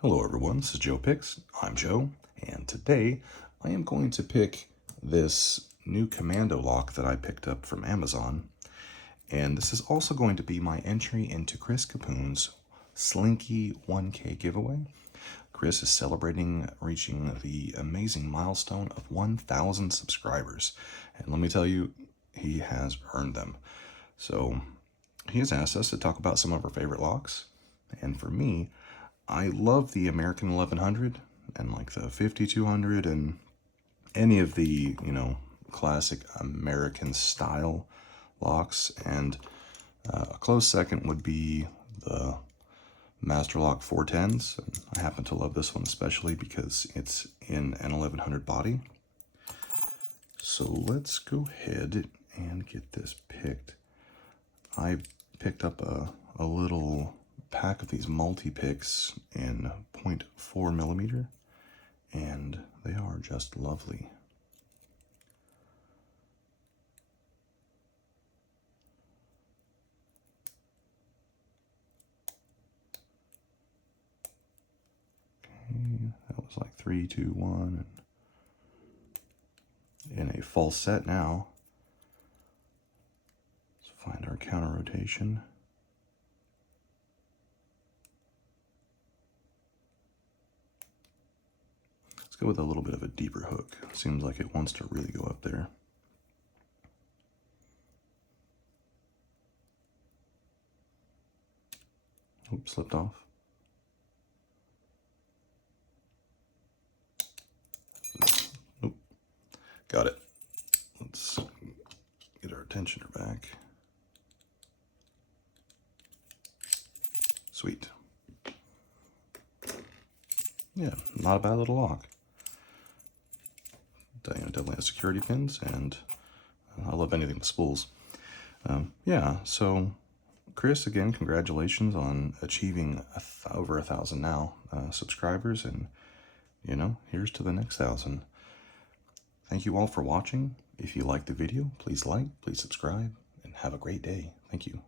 Hello everyone, this is Joe Picks. I'm Joe, and today I am going to pick this new Commando lock that I picked up from Amazon. And this is also going to be my entry into Chris Capune's Slinky 1K giveaway. Chris is celebrating reaching the amazing milestone of 1,000 subscribers. And let me tell you, he has earned them. So he has asked us to talk about some of our favorite locks. And for me, I love the American 1100 and like the 5200 and any of the, classic American style locks. And a close second would be the Master Lock 410s. And I happen to love this one especially because it's in an 1100 body. So let's go ahead and get this picked. I picked up a little pack of these multi-picks in 0.4 millimeter, and they are just lovely. Okay, that was like 3, 2, 1, and in a false set now. Let's find our counter rotation. Go with a little bit of a deeper hook. Seems like it wants to really go up there. Oops, slipped off. Nope. Got it. Let's get our tensioner back. Sweet. Yeah, not a bad little lock. Definitely has security pins, and I love anything with spools. Yeah, so Chris, again, congratulations on achieving over 1,000 now subscribers, and here's to the next 1,000. Thank you all for watching. If you liked the video, please like, please subscribe, and have a great day. Thank you.